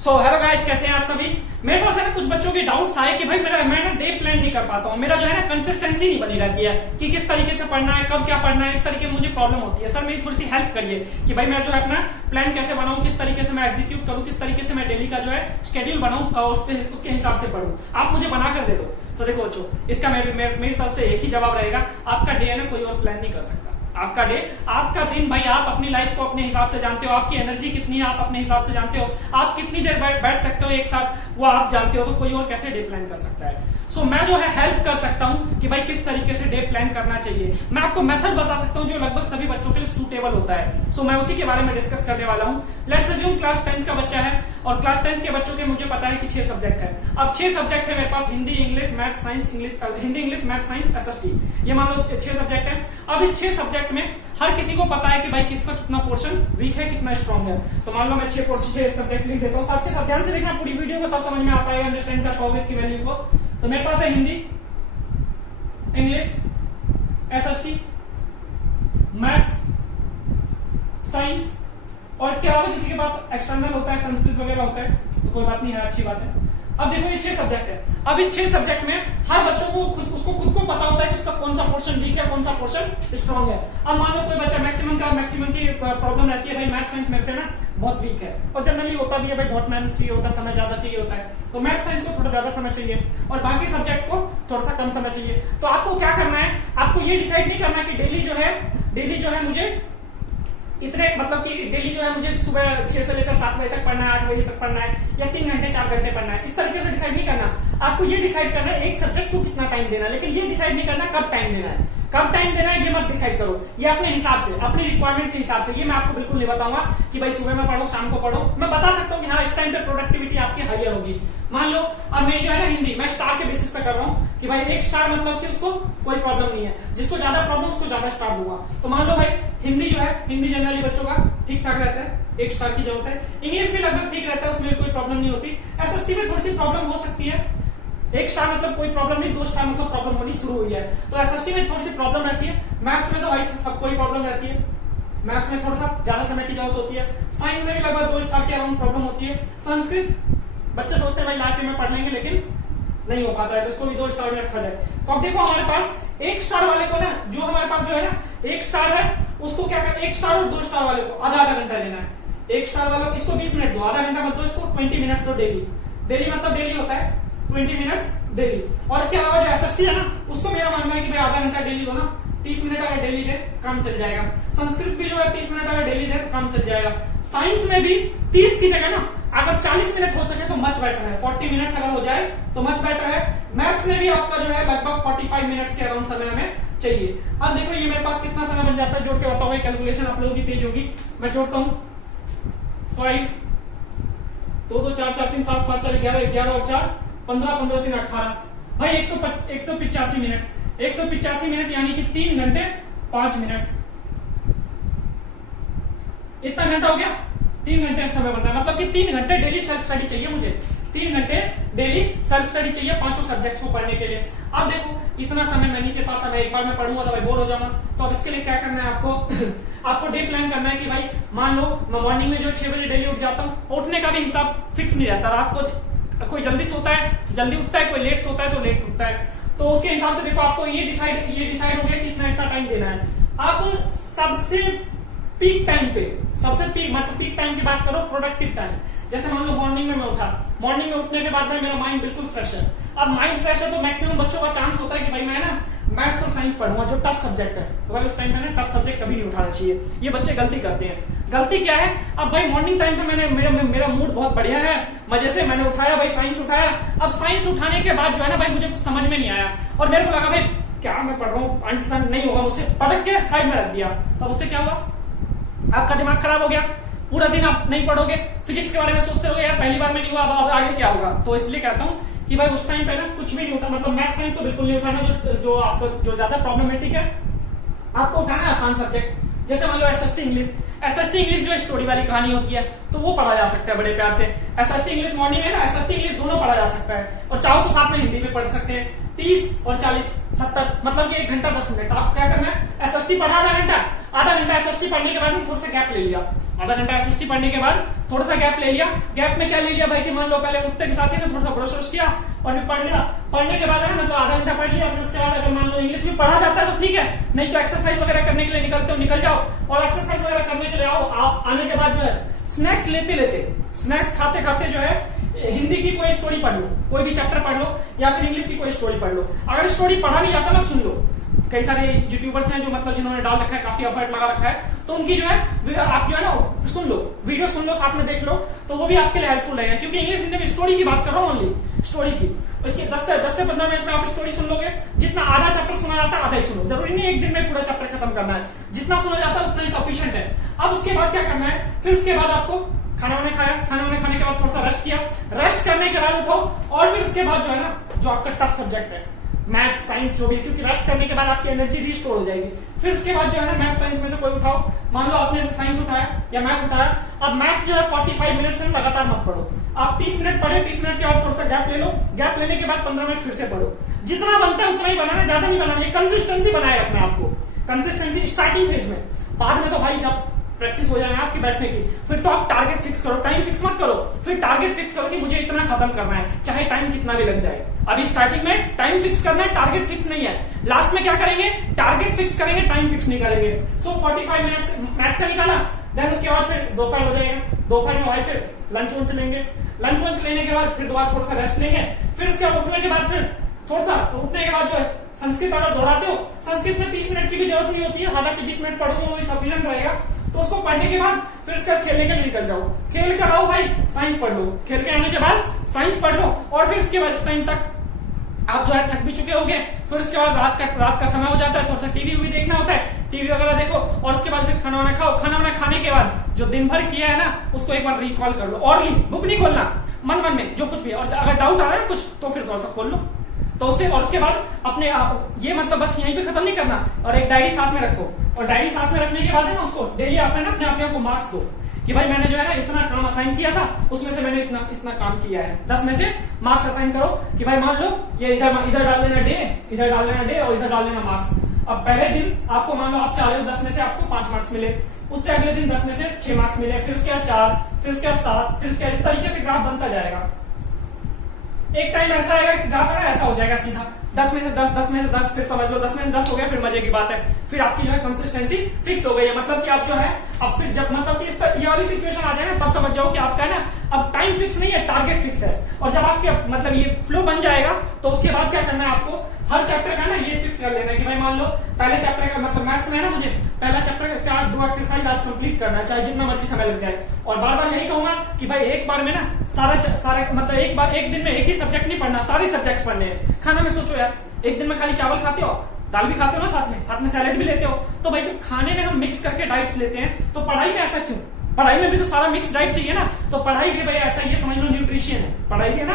So hello guys, कैसे हैं आप सभी। मेरे पास है ना कुछ बच्चों के डाउट्स आए कि भाई मैं ना डे प्लान नहीं कर पाता हूँ, मेरा जो है ना कंसिस्टेंसी नहीं बनी रहती है कि किस तरीके से पढ़ना है, कब क्या पढ़ना है, इस तरीके में मुझे प्रॉब्लम होती है। सर मेरी थोड़ी सी हेल्प करिए कि भाई मैं जो है अपना प्लान कैसे बनाऊं, किस तरीके से मैं एग्जीक्यूट करूं, किस तरीके से मैं डेली का जो है शेड्यूल बनाऊं और उसके हिसाब से पढ़ूं। आप मुझे बना कर दे दो। तो देखो बच्चों, इसका मेरी तरफ से एक ही जवाब रहेगा, आपका डे है ना कोई और प्लान नहीं कर सकता। आपका डे, आपका दिन भाई आप अपनी लाइफ को अपने हिसाब से जानते हो, आपकी एनर्जी कितनी है आप अपने हिसाब से जानते हो, आप कितनी देर बैठ सकते हो एक साथ वो आप जानते हो। तो कोई और कैसे डे प्लान कर सकता है। सो मैं जो है हेल्प कर सकता हूं कि भाई किस तरीके से डे प्लान करना चाहिए। मैं आपको मेथड बता सकता हूं जो लगभग सभी बच्चों के लिए सूटेबल होता है। सो मैं उसी के बारे में डिस्कस करने वाला हूं। लेट्स अज्यूम क्लास 10th का बच्चा है और क्लास 10th के बच्चों के मुझे पता है कि 6 सब्जेक्ट है। अब 6 सब्जेक्ट है मेरे पास, Hindi English math science Hindi English math science SST, ये मान लो 6 सब्जेक्ट है। अब इस 6 सब्जेक्ट में हर किसी को पता है कि भाई किसका कितना पोर्शन वीक है, कितना स्ट्रॉन्ग है। तो मान लो मैं 6 सब्जेक्ट लिख देता हूँ। साथ के साथ ध्यान से देखना पूरी वीडियो को, तब समझ में आ पाएगा, अंडरस्टैंड कर पाओगे इसकी वैल्यू को। तो मेरे पास है Hindi English SST maths science, और इसके अलावा किसी के पास एक्सटर्नल होता है, संस्कृत वगैरह होता है, तो कोई बात नहीं है, अच्छी बात है। अब देखो ये 6 सब्जेक्ट है। अब इस 6 सब्जेक्ट में हर बच्चों को खुद को पता होता है कि उसका कौन सा पोर्शन वीक है, कौन सा पोर्शन स्ट्रॉन्ग है। अब मान लो कोई बच्चा मैक्सिमम की प्रॉब्लम रहती है, भाई मैथ साइंस मेरे से ना बहुत वीक है, और जनरली होता भी है भाई, बहुत मेहनत चाहिए होता है, समय ज्यादा चाहिए होता है, तो मैथ साइंस को थोड़ा ज्यादा समय चाहिए और बाकी सब्जेक्ट को थोड़ा सा कम समय चाहिए। तो आपको क्या करना है, आपको ये डिसाइड नहीं करना कि डेली जो है मुझे इतने, मतलब कि डेली जो है मुझे सुबह 6 से लेकर 7 बजे तक पढ़ना है, 8 बजे तक पढ़ना है, या 3 घंटे 4 घंटे पढ़ना है। इस तरीके से डिसाइड नहीं करना। आपको ये डिसाइड करना है एक सब्जेक्ट को कितना टाइम देना है, लेकिन ये डिसाइड नहीं करना कब टाइम देना है। कब टाइम देना है ये मत डिसाइड करो, ये अपने हिसाब से, अपनी रिक्वायरमेंट के हिसाब से। ये मैं आपको बिल्कुल नहीं बताऊंगा कि भाई सुबह में पढ़ो शाम को पढ़ो। मैं बता सकता हूँ कि हाँ इस टाइम पे प्रोडक्टिविटी आपकी हायर होगी। मान लो अब मेरी जो है ना हिंदी, मैं स्टार के बेसिस पे कर रहा हूँ कि भाई 1 स्टार मतलब कि उसको कोई प्रॉब्लम नहीं है, जिसको ज्यादा प्रॉब्लम उसको ज्यादा स्टार दूंगा। तो मान लो भाई हिंदी जो है, हिंदी जनरली बच्चों का ठीक ठाक रहता है, 1 स्टार की जरूरत है। इंग्लिश भी लगभग ठीक रहता है, उसमें कोई प्रॉब्लम नहीं होती। एसएसटी में थोड़ी सी प्रॉब्लम हो सकती है, 1 स्टार मतलब कोई प्रॉब्लम नहीं, 2 स्टार मतलब प्रॉब्लम होनी शुरू हुई है, तो एसएसटी में थोड़ी सी प्रॉब्लम रहती है। मैथ्स में तो भाई सबको ही प्रॉब्लम रहती है, मैथ्स में थोड़ा सा ज्यादा समय की जरूरत होती है। साइंस में भी लगभग 2 स्टार के अराउंड प्रॉब्लम होती है। संस्कृत बच्चे सोचते हैं भाई लास्ट में पढ़ लेंगे, लेकिन नहीं हो पाता है, तो इसको भी 2 स्टार में रखा जाए। तो अब देखो हमारे पास 1 स्टार वाले को ना, जो हमारे पास जो है ना 1 स्टार है, उसको क्या करना, 1 स्टार और 2 स्टार वाले को आधा घंटा देना है। 1 स्टार वाले इसको 20 मिनट दो, आधा घंटा मत दो, इसको 20 मिनट्स दो डेली। डेली मतलब डेली होता है 20 मिनट्स डेली। और इसके अलावा जो एसएसटी है ना, उसको मेरा मानना है कि भाई आधा घंटा डेली दो ना, 30 मिनट अगर डेली दे काम चल जाएगा। संस्कृत भी जो है 30 मिनट अगर डेली दे तो काम चल जाएगा। साइंस में भी 30 की जगह ना अगर 40 मिनट हो सके तो मच बेटर है, 40 मिनट्स अगर हो जाए तो मच बेटर है। मैथ्स में भी आपका जो है लगभग 45 मिनट्स के अराउंड समय हमें चाहिए। अब देखो ये मेरे पास कितना समय बन जाता है, जोड़ के बताओ, कैलकुलेशन आप लोगों की तेज होगी। मैं जोड़ता हूँ 5 2 2 4 4 3 7 7 4 11 11 और 4 15 15 3 18 भाई 185 मिनट। 185 मिनट यानी कि 3 घंटे 5 मिनट, इतना घंटा हो गया। 3 घंटे समय बनना है, मतलब कि 3 घंटे डेली सेल्फ स्टडी चाहिए मुझे। 3 घंटे डेली सेल्फ स्टडी चाहिए 5 सब्जेक्ट्स को पढ़ने के लिए। अब देखो इतना समय मैं नहीं दे पाता, मैं एक बार में पढ़ूंगा तो भाई बोर हो जाऊंगा। तो अब इसके लिए क्या करना है आपको डे प्लान करना है कि भाई मान लो मैं मॉर्निंग में जो 6 बजे डेली उठ जाता हूँ, उठने का भी हिसाब फिक्स नहीं रहता। रात को कोई जल्दी सोता है तो जल्दी उठता है, कोई लेट सोता है तो लेट उठता है। तो उसके हिसाब से देखो आपको ये डिसाइड हो गया कि इतना टाइम देना है। अब सबसे पीक टाइम पे, मतलब पीक टाइम की बात करो, प्रोडक्टिव टाइम। जैसे मान लो मॉर्निंग में मैं उठा, मॉर्निंग में उठने के बाद में मेरा माइंड बिल्कुल फ्रेश है। अब माइंड फ्रेश है तो मैक्सिमम बच्चों का चांस होता है कि भाई मैं ना मैथ्स और साइंस पढ़ूंगा जो टफ सब्जेक्ट है। तो भाई उस टाइम में ना टफ सब्जेक्ट कभी नहीं उठाना चाहिए, ये बच्चे गलती करते हैं। गलती क्या है, अब भाई मॉर्निंग टाइम पे मेरा मूड बहुत बढ़िया है, मजे से मैंने उठाया भाई साइंस उठाया। अब साइंस उठाने के बाद जो है ना भाई मुझे कुछ समझ में नहीं आया और मेरे को लगा भाई क्या मैं पढ़ रहा हूँ, अंडरस्टैंड नहीं होगा मुझसे, पटक के साइड में रख दिया। अब उससे क्या हुआ, आपका दिमाग खराब हो गया, पूरा दिन आप नहीं पढ़ोगे, फिजिक्स के बारे में सोचते रहोगे यार पहली बार में नहीं हुआ, अब आगे क्या होगा। तो इसलिए कहता हूँ कि भाई उस टाइम पे ना कुछ भी नहीं उठा, मतलब मैथ साइंस तो बिल्कुल नहीं उठाना। जो आपको जो ज्यादा प्रॉब्लमेटिक है आपको उठाना है आसान सब्जेक्ट। जैसे मान लो एसएसटी इंग्लिश जो स्टोरी वाली कहानी होती है तो वो पढ़ा जा सकता है बड़े प्यार से। एसएसटी इंग्लिश मॉर्निंग में ना एसएसटी इंग्लिश दोनों पढ़ा जा सकता है, और चाहो तो साथ में हिंदी में पढ़ सकते हैं। 30 और 40 70 मतलब कि 1 घंटा 10 मिनट। आप क्या करना है, एसएसटी पढ़ा आधा घंटा, आधा घंटा एसएसटी पढ़ने के बाद में थोड़ा सा गैप ले लिया, आधा घंटा एसएसटी पढ़ने के बाद थोड़ा सा गैप ले लिया। गैप में क्या ले लिया भाई कि मान लो पहले उठते के साथ ही ना थोड़ा सा ब्रश किया और फिर पढ़ लिया। पढ़ने के बाद है ना मतलब आधा घंटा पढ़ लिया, फिर उसके बाद अगर मान लो इंग्लिश में पढ़ा जाता है तो ठीक है, नहीं तो एक्सरसाइज वगैरह करने के लिए निकलते हो निकल जाओ, और एक्सरसाइज वगैरह करने के लिए आओ। आने के बाद जो है स्नैक्स लेते लेते, स्नैक्स खाते खाते जो है हिंदी की कोई स्टोरी पढ़ लो, कोई भी चैप्टर पढ़ लो, या फिर इंग्लिश की कोई स्टोरी पढ़ लो। अगर स्टोरी पढ़ा नहीं जाता ना सुन लो। कई सारे यूट्यूबर्स हैं जो मतलब जिन्होंने डाल रखा है, काफी एफर्ट लगा रखा है, तो उनकी जो है आप जो है ना सुन लो, वीडियो सुन लो, साथ में देख लो, तो वो भी आपके लिए हेल्पफुल रहेगा। क्योंकि इंग्लिश हिंदी में स्टोरी की बात कर रहा हूँ, ओनली स्टोरी की। इसके 10 से 15 मिनट में आप स्टोरी सुन लोगे। जितना आधा चैप्टर सुना जाता है आधा ही सुनो, जरूरी नहीं एक दिन में पूरा चैप्टर खत्म करना है, जितना सुना जाता है उतना ही सफिशिएंट है। अब उसके बाद क्या करना है, फिर उसके बाद आपको खाना वाना खाया, खाना वाना खाने के बाद थोड़ा सा रेस्ट किया, रेस्ट करने के बाद उठो, और फिर उसके बाद जो है ना जो आपका टफ सब्जेक्ट है मैथ साइंस जो भी, क्योंकि रेस्ट करने के बाद आपकी एनर्जी रिस्टोर हो जाएगी। फिर उसके बाद जो है ना मैथ साइंस में से कोई उठाओ, मान लो आपने साइंस उठाया या मैथ उठाया। अब मैथ जो है 45 मिनट से लगातार मत पढ़ो, आप 30 मिनट पढ़े, 30 मिनट के बाद थोड़ा सा गैप ले लो, गैप लेने के बाद 15 मिनट फिर से पढ़ो। जितना बनता है उतना ही बनाना, ज्यादा नहीं बनाना, ये कंसिस्टेंसी बनाए रखना है आपको, कंसिस्टेंसी स्टार्टिंग फेज में। बाद में तो भाई जब प्रैक्टिस हो जाए आपकी बैठने की, फिर तो आप टारगेट फिक्स करो, टाइम फिक्स मत करो, फिर टारगेट फिक्स करो कि मुझे इतना खत्म करना है, चाहे टाइम कितना भी लग जाए। अभी स्टार्टिंग में टाइम फिक्स करना है, टारगेट फिक्स नहीं है। लास्ट में क्या करेंगे, टारगेट फिक्स करेंगे, टाइम फिक्स नहीं करेंगे। सो 45 मिनट्स मैथ्स का निकाला, देन उसके बाद फिर दोपहर हो जाएगा, दोपहर में भाई फिर लंच वंच लेंगे, लंच वंच लेने के बाद फिर दोबारा थोड़ा सा रेस्ट लेंगे, फिर उसके बाद उठने के बाद फिर थोड़ा सा उठने के बाद जो है संस्कृत अगर दौड़ाते हो, संस्कृत में 30 मिनट की भी जरूरत नहीं होती है, हालांकि 20 मिनट पढ़ोगे वो भी सफिशिएंट रहेगा। तो उसको पढ़ने के बाद फिर उसका खेलने के लिए निकल जाओ, खेल कर आओ भाई, साइंस पढ़ लो, खेल के आने के बाद साइंस पढ़ लो, और फिर उसके बाद इस टाइम तक आप जो है थक भी चुके होंगे। फिर उसके बाद रात का समय हो जाता है, थोड़ा सा टीवी भी देखना होता है, टीवी वगैरह देखो, और उसके बाद फिर खाना वाना खाओ। खाना वाना खाने के बाद जो दिन भर किया है ना उसको एक बार रिकॉल कर लो, और बुक नहीं खोलना, मन में जो कुछ भी, और अगर डाउट आ रहा है कुछ तो फिर थोड़ा सा खोल लो। तो उससे और उसके बाद अपने ये मतलब बस यहीं पे खत्म नहीं करना, और एक डायरी साथ में रखो, और डायरी साथ में रखने के बाद है ना उसको डेली आपने ना अपने आप को मार्क्स दो कि भाई मैंने जो है ना इतना काम असाइन किया था, उसमें से मैंने इतना काम किया है। 10 में से मार्क्स असाइन करो कि भाई मान लो ये इधर डाल देना डे, इधर डाल देना डे, और इधर डाल देना मार्क्स। अब पहले दिन आपको मान लो आप चाह रहे हो 10 में से आपको 5 मार्क्स मिले, उससे अगले दिन 10 में से 6 मार्क्स मिले, फिर उसके बाद 4, फिर उसके बाद 7, फिर उसके इस तरीके से ग्राफ बनता जाएगा। एक टाइम ऐसा आएगा कि ग्राफ है ना ऐसा हो जाएगा सीधा 10 में से 10, 10 में से 10, फिर समझ लो 10 में से 10 हो गया, फिर मजे की बात है, फिर आपकी जो है कंसिस्टेंसी फिक्स हो गई है। मतलब कि आप जो है अब फिर जब मतलब कि ये वाली सिचुएशन आ जाए ना तब समझ जाओ कि आपका है ना अब टाइम फिक्स नहीं है, टारगेट फिक्स है। और जब आपके मतलब ये फ्लो बन जाएगा तो उसके बाद क्या करना है आपको, हर चैप्टर का ना ये फिक्स कर लेना है कि भाई मान लो पहले चैप्टर का मतलब मैथ्स में है ना मुझे पहला चैप्टर का 2 एक्सरसाइज आज कंप्लीट करना है, चाहे जितना मर्जी समय लग जाए। और बार बार यही कहूंगा कि भाई एक बार में ना सारा मतलब एक दिन में एक ही सब्जेक्ट नहीं पढ़ना, सारे सब्जेक्ट पढ़ने हैं। खाना में सोचो यार, एक दिन में खाली चावल खाते हो, दाल भी खाते हो ना, साथ में सैलेड भी लेते हो, तो भाई जब खाने में हम मिक्स करके डाइट्स लेते हैं तो पढ़ाई में ऐसा क्यों, पढ़ाई में भी तो सारा मिक्स डाइट चाहिए ना। तो पढ़ाई भी भाई ऐसा ये समझ लो न्यूट्रिशन है, पढ़ाई भी है ना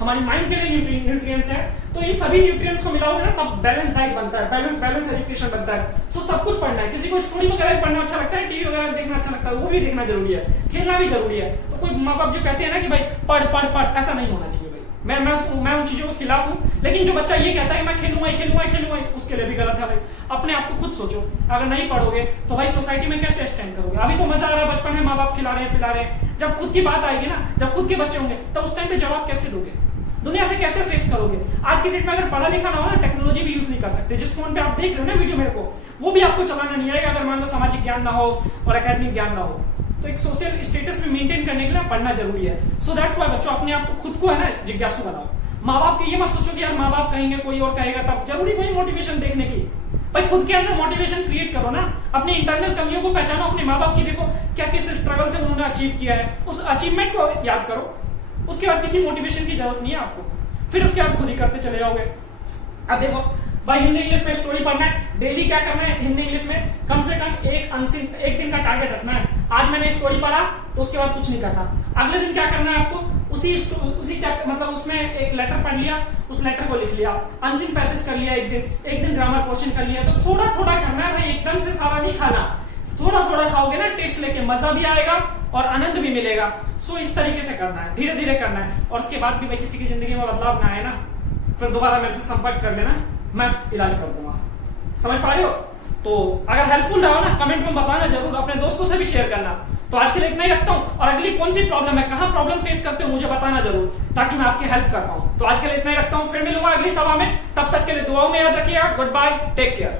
हमारी माइंड के लिए न्यूट्रिएंट्स है। तो इन सभी न्यूट्रिएंट्स को मिलाओगे ना तब बैलेंस डाइट बनता है, बैलेंस एजुकेशन बनता है। सो सब कुछ पढ़ना है, किसी को स्टोरी वगैरह पढ़ना अच्छा लगता है, टीवी वगैरह देखना अच्छा लगता है, वो भी देखना जरूरी है, खेलना भी जरूरी है। तो कोई माँ बाप जो कहते हैं ना कि भाई पढ़, ऐसा नहीं होना चाहिए भाई। मैं उन चीजों के खिलाफ हूँ, लेकिन जो बच्चा ये कहता है मैं खेलूंगा उसके लिए भी गलत है भाई। अपने आप को खुद सोचो, अगर नहीं पढ़ोगे तो भाई सोसाइटी में कैसे स्टैंड करोगे। अभी तो मजा आ रहा है, बचपन में माँ बाप खिला रहे हैं पिला रहे हैं, जब खुद की बात आएगी ना, जब खुद के बच्चे होंगे तब उस टाइम पे जवाब कैसे दोगे, दुनिया से कैसे फेस करोगे। आज की डेट में अगर पढ़ा लिखा ना हो ना, टेक्नोलॉजी भी यूज नहीं कर सकते। जिस फोन पे आप देख रहे हो ना वीडियो मेरे को, वो भी आपको चलाना नहीं आएगा अगर मान लो सामाजिक ज्ञान ना हो और एकेडमिक ज्ञान ना हो। तो एक सोशल स्टेटस में मेंटेन करने के लिए पढ़ना जरूरी है। सो दैट्स व्हाई बच्चों अपने आप को खुद को है ना जिज्ञासु बनाओ। माँ बाप के ये मत सोचो कि यार माँ बाप कहेंगे कोई और कहेगा, तब जरूरी कोई मोटिवेशन देखने की। भाई खुद के अंदर मोटिवेशन क्रिएट करो ना, अपनी इंटरनल कमियों को पहचानो, अपने माँ बाप की देखो क्या किस स्ट्रगल से उन्होंने अचीव किया है, उस अचीवमेंट को याद करो। उसके बाद किसी मोटिवेशन की जरूरत नहीं है आपको, फिर उसके बाद खुद ही करते चले जाओगे। अब देखो भाई हिंदी इंग्लिश में स्टोरी पढ़ना है, डेली क्या करना है हिंदी इंग्लिश में कम से कम एक दिन का टारगेट रखना है। आज मैंने स्टोरी पढ़ा तो उसके बाद कुछ नहीं करना, अगले दिन क्या करना है आपको उसी चैप्टर मतलब उसमें एक लेटर पढ़ लिया, उस लेटर को लिख लिया, अनसीन पैसेज कर लिया, एक दिन ग्रामर क्वेश्चन कर लिया। तो थोड़ा थोड़ा करना है भाई, एकदम से सारा नहीं खाना, थोड़ा थोड़ा खाओगे ना टेस्ट लेके मजा भी आएगा और आनंद भी मिलेगा। सो इस तरीके से करना है, धीरे धीरे करना है। और उसके बाद भी भाई किसी की जिंदगी में बदलाव ना आए ना, फिर दोबारा मेरे से संपर्क कर लेना, मैं इलाज कर दूंगा। समझ पा रहे हो? तो अगर हेल्पफुल रहा हो ना, कमेंट में बताना जरूर, अपने दोस्तों से भी शेयर करना। तो आज के लिए इतना ही रखता हूँ, और अगली कौन सी प्रॉब्लम है, कहाँ प्रॉब्लम फेस करते हो मुझे बताना जरूर, ताकि मैं आपकी हेल्प कर पाऊँ। तो आज के लिए इतना ही रखता हूँ, फिर मिलूंगा अगली सभा में, तब तक के लिए दुआओं में याद रखिएगा। Goodbye, take care.